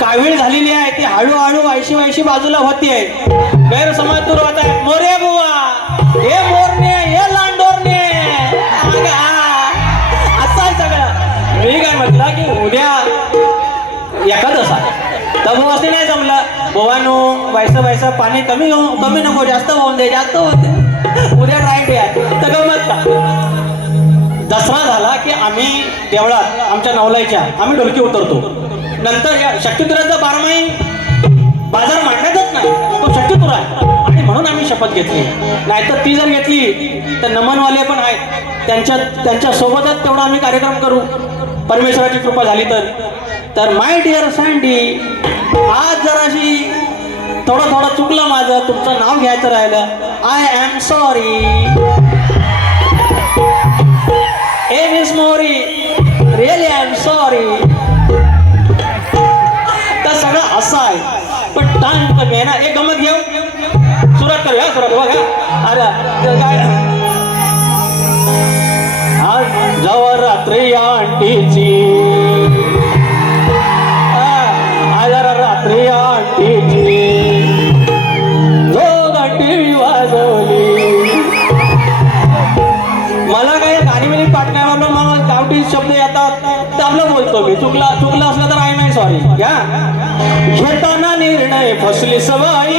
कावीळ झालेली आहे? ती हळूहळू ऐशी वायशी बाजूला होती आहे. गैरसमज दूर होत आहे. मोरे बुवा. हे मोरणे हे लांडोरणे. असं आहे सगळं. मी काय म्हटलं की उद्या एखादं आहे. तर बुवा नाही जमलं. बोवानो व्हायचं व्हायचं पाणी कमी हो कमी नको जास्त होऊन दे जास्त होऊन दे. उद्या राईट या आहे. तर गमत का? दसरा झाला की आम्ही देवळात आमच्या नवलाईच्या आम्ही ढोलकी उतरतो. नंतर या शक्तिपुराचा बारमाही बाजार मांडण्यातच नाही. तो शक्तिपुरा आहे. आणि म्हणून आम्ही शपथ घेतली. नाहीतर ती जर घेतली तर नमनवाले पण आहेत. त्यांच्या त्यांच्या सोबतच तेवढा आम्ही कार्यक्रम करू. परमेश्वराची कृपा झाली तर. तर माय डिअर सँडी आज जराशी थोडं थोडं चुकलं माझं. तुमचं नाव घ्यायचं राहिलं. I am sorry a miss Mori really I am sorry असा आहे. पण टाइम कमी आहे ना एक गमत घेऊ. सुरुवात करूया सुरुवात बघा अरे काय? निर्णय सवाई.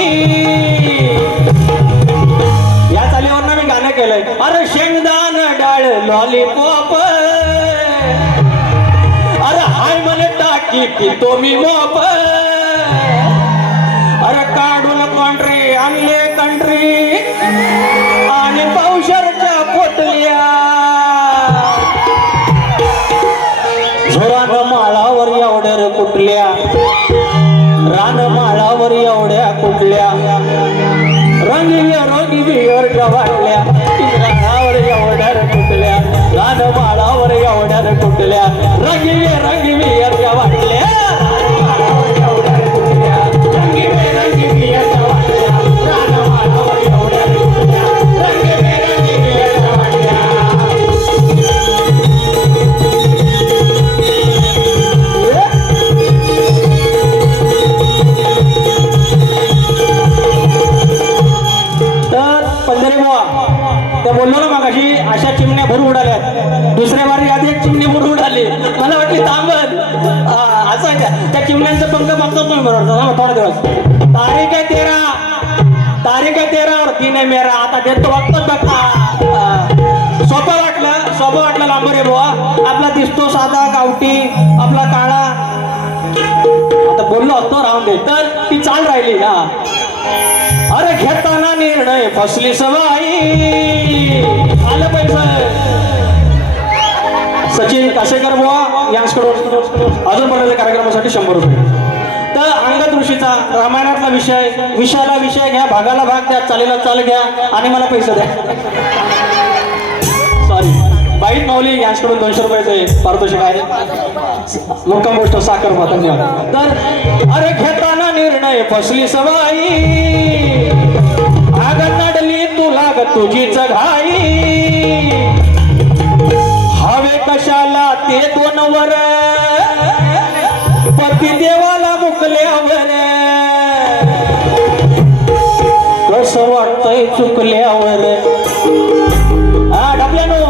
या चालीवर मी गाणं केलंय. अरे शेंगदान डाळ लॉलीपॉप अरे हाय म्हणे टाकी पितो मी मोप. अरे काढून कॉन्ट्री आणले कंट्री. आणि पावशरच्या पोटल्या. झोरान माळावर एवढ्या कुठल्या? रान माळा एवढ्या दुसऱ्या बारी आधी एक चिमणी भरून आली. मला वाटली थांबत असं का? त्या चिमण्यांचं पंख बघतो पण बरोबर. थोडा दिवस. तारीख आहे तेरा. तारीख आहे तेरा और तीन आहे मेरा. आता देतो बघतोच बघा. सोपं वाटलं. सोपं वाटलं लांबरे बुवा. आपला दिसतो साधा गावठी आपला काळा. आता बोललो असतो राहून दे. तर ती चाल राहिली. हा. अरे घेताना निर्णय फसली सवाई. आलं पैसे. सचिन कासेकर बुवा यांच्याकडून अजून पर्यंत कार्यक्रमासाठी शंभर रुपये. तर अंगद ऋषीचा रामायणातला विषय विषयाला विषय घ्या भागाला भाग द्या चालीला चाल घ्या आणि मला पैसे द्या. सॉरी बाईट माऊली यांच्याकडून दोनशे रुपयाचं पारितोषिक आहे. मुक्काम गोष्ट साखर धन्यवाद तर अरे घेताना निर्णय फसली सवाई आग नडली तुला ग तुझीच घाई. कशाला ते दोन वर? पती देवाला मुकल्यावर. कसं वाटतंय चुकल्यावर? हा डबल्यानो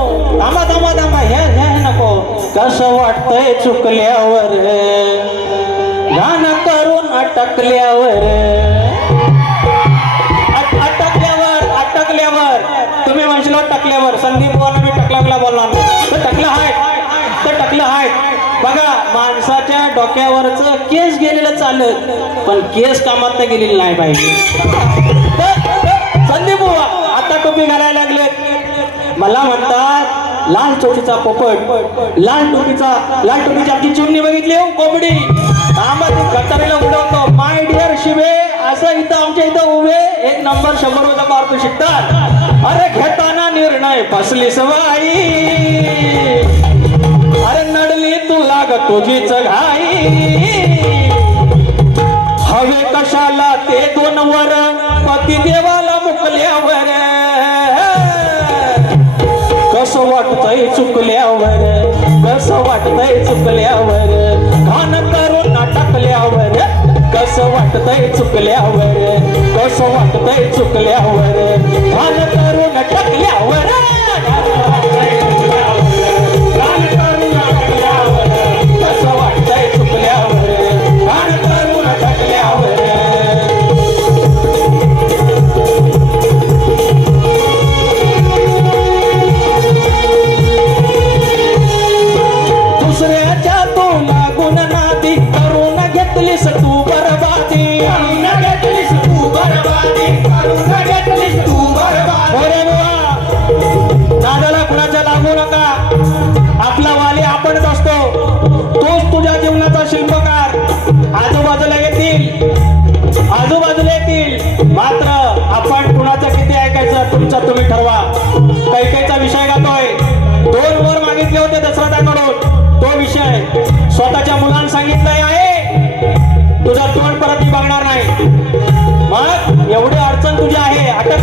थांबा थांबा थांबा हे हे नको. कसं वाटतंय चुकल्यावर? गाणं करून अटकल्यावर. बोलणार नाही. तर टकलं आहे तर टकलं आहे बघा माणसाच्या डोक्यावरच केस गेलेलं चालत पण केस कामात तर नाही पाहिजे संदीप बुवा आता टोपी घालायला लागले मला म्हणतात लाल चोटीचा पोपट लाल टोपीचा लाल टोपीची आमची चिमणी बघितली हो कोंबडी आम्हा गटारीला उडवतो माय डिअर शिवे असं इथं आमच्या इथं उभे एक नंबर शंभर रुपये मार्क शिकतात. अरे घेताना निर्णय फसली सवाई अरे नडली तू लागत तुझीच घाई. हवे कशाला ते दोन वर? पती देवाला मुकल्यावर. कसं वाटतंय चुकल्यावर? कसं वाटतंय चुकल्यावर? कसं वाटतंय चुकल्यावर? कसं वाटतंय चुकल्यावर? भान करून टाकल्यावर.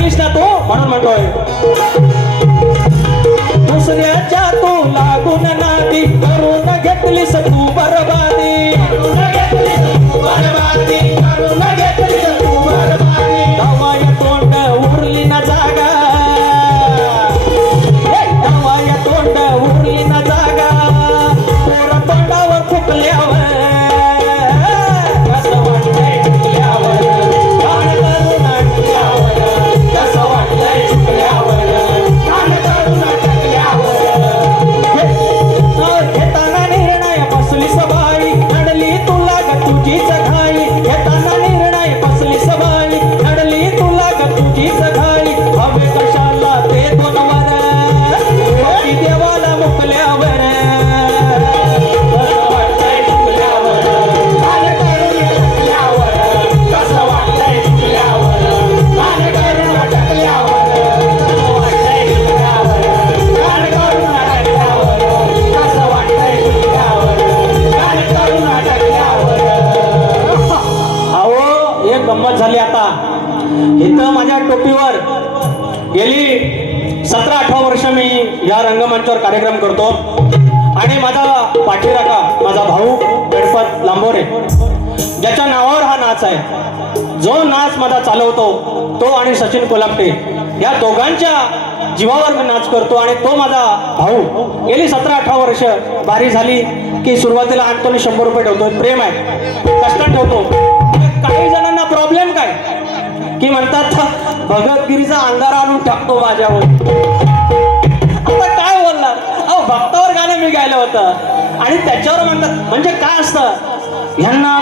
कृष्णा तो म्हणून म्हणतोय. दुसऱ्याच्या तू लागून नादी करून घेतलीस तू. सुरुवात झाली आता. इथं माझ्या टोपीवर गेली सतरा अठरा वर्ष मी या रंगमंचावर कार्यक्रम करतो. आणि माझा पाठीराखा माझा भाऊ गणपत लांबोरे ज्याच्या नावावर हा नाच आहे. जो नाच माझा चालवतो तो आणि सचिन कोलापटे या दोघांच्या जीवावर मी नाच करतो आणि तो माझा भाऊ. गेली सतरा अठरा वर्ष बारी झाली की सुरुवातीला आणतो मी शंभर रुपये ठेवतो प्रेम आहे. कष्ट ठेवतो. काही जणांना प्रॉब्लेम काय? की म्हणतात भगतगिरीचा अंधार आणून टाकतो माझ्यावर. आता काय बोलणार? अहो भक्तावर गाणं मी गायलं होतं. आणि त्याच्यावर म्हणतात म्हणजे काय असतं? ह्यांना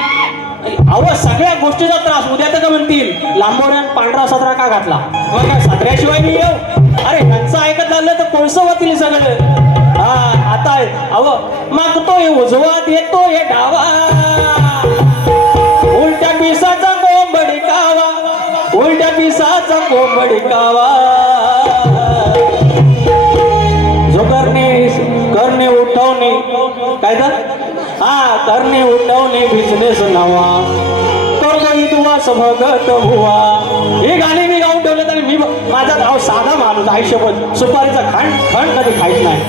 अहो सगळ्या गोष्टीचा त्रास. उद्या तर का म्हणतील लांबोऱ्यान पांढरा सदरा का घातला? मग काय सदऱ्याशिवाय मी येऊ? अरे ह्यांचं ऐकत आलं तर कोळसं होतील सगळं. हा आता अहो मागतोय हे उजवा देतो हे डावा. उलट्या पिसाचा जो करणे करणे उठवणे काय तर? हा करणे उठवणे बिझनेस नवा. कर्म विद्वास भगत हुआ हे गाणे मी गाऊन ठेवले तर मी माझा गाव साधा माणूस आयुष्यभर सुपारीचा खाण खंड कधी खाईत नाही.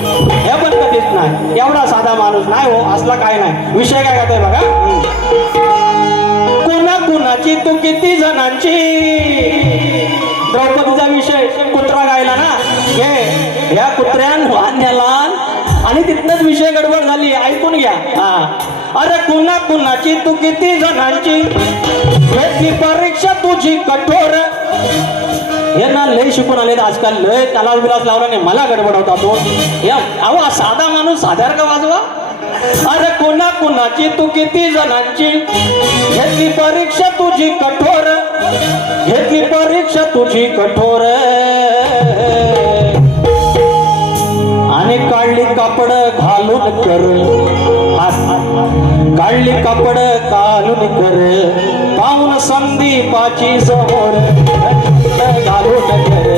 हे पण कधीच नाही. एवढा साधा माणूस नाही हो असला काय नाही. विषय काय करतोय बघा? हम्म. तू किती जणांची? द्रौपदीचा विषय कुत्रा गायला ना? हे या कुत्र्यान वाण्याला आणि तिथनच विषय गडबड झाली. ऐकून घ्या. हा. अरे कुणा कुणाची तू किती जणांची? घेतली परीक्षा तुझी कठोर. यांना लय शिकून आले आजकाल. लय तलास बिलास लावला नाही मला गडबड होता तो. या अहो साधा माणूस साधार का वाजवा? अरे कोणा कुणाची तू किती जणांची? घेतली परीक्षा तुझी कठोर. घेतली परीक्षा तुझी कठोर. आणि काढली कापड घालून कर. काढली कापड घालून कर. पाहून संदीपाची समोर. घालून कर.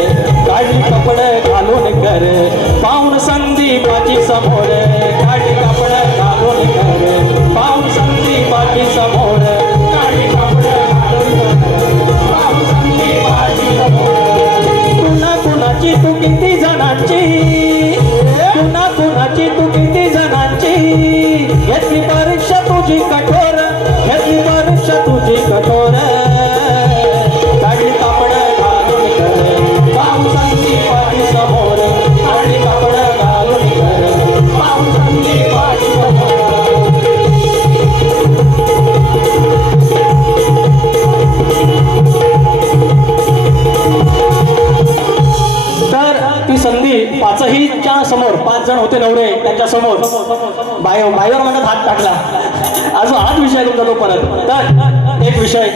काढली कपड घालून कर. पाहून संदीपाची समोर. काढली कापड घालून कुणाची तू किती जणांची? पाच जण होते नवरे त्यांच्यासमोर बाय बायवर म्हणत हात टाकला. अजून हाच विषय तुमचा तो परत तर एक विषय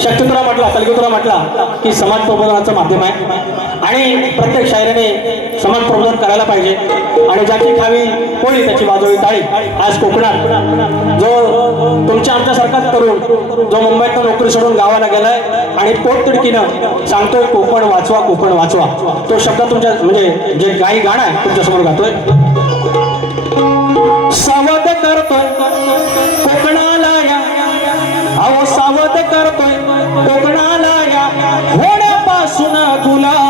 शक्तिपुरा म्हटला कलगीपुरा म्हटला की समाज प्रबोधनाचं माध्यम आहे. आणि प्रत्येक शायरीने समाज प्रबोधन करायला पाहिजे. आणि ज्याची खावी कोळी त्याची वाजवी ताळी आज कोकणात जो तुमच्या आमच्यासारखाच तरुण जो मुंबईतनं नोकरी सोडून गावाला गेलाय आणि पोटतिडकीनं सांगतोय कोकण वाचवा कोकण वाचवा. तो शब्द तुमच्या म्हणजे जे गाई गाणं आहे तुमच्यासमोर गातोय. सावध करतोय कोकणाला सावध कोकणाला या घोड्यापासून गुलाम